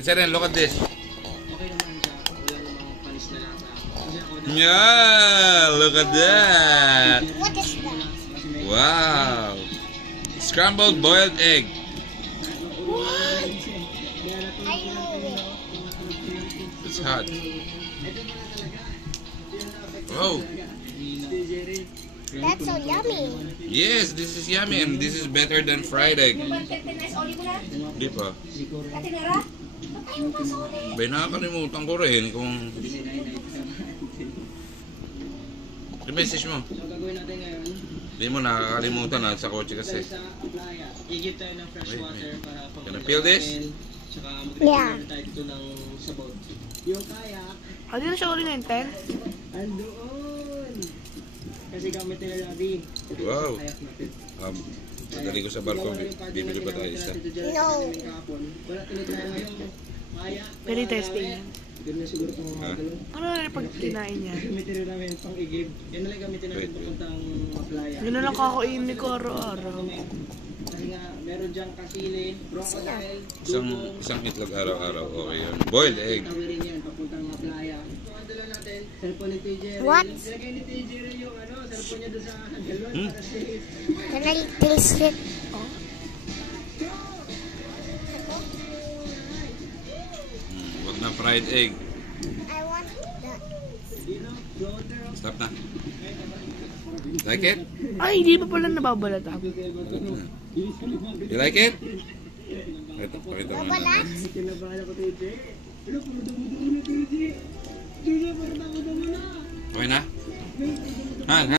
Seren, look at this. Okay naman siya. Wala namang panis na lasa. Yeah, look at that. What is that? Wow. Scrambled boiled egg. What? I know it. It's hot. Oh. That's so yummy. Yes, this is yummy and this is better than fried egg. Di pa. Bay, nakakalimutan ko rin kung... I-message mo. So, gagawin natin ngayon. Hindi mo nakakalimutan sa kotse kasi. Sa playa, igib tayo ng fresh water para pag Gonna feel this? Tsaka Yeah. mag-prepare tayo dito ng sabaw. Yung kayak, Hindi na siya uli ng tent. andoon! Kasi gamit nila Daddy. Wow. Kayak natin. Dali ko sa barko, bibili pa tayo isa. No. Wala tinitry ngayon. Kayak. Pwede testing. Doon na siguro itong mga galon. Ano na pag kinain niya? Gamitin rin namin pang igib. Yan na lang gamitin namin Wait. papuntang playa. Yun na lang kakainin ko araw-araw. Kasi nga, meron diyang kasili, crocodile, Isang itlog araw-araw, okay yun. Boiled egg. tawirin yan papuntang mga playa. So, ang dala natin, cellphone ni TJ. What? Nilagay ni TJ rin yung cellphone niya doon sa galon para safe. Can I taste it? Wag na fried egg. I want that. Stop na. Like it? Ay, hindi pa pala nababalata. You like it? Ito, pakita mo Babalat? na. Kinabahala ko TJ. Ano, puro damo-damo na TJ. TJ, puro damo-damo na. Okay na? Han,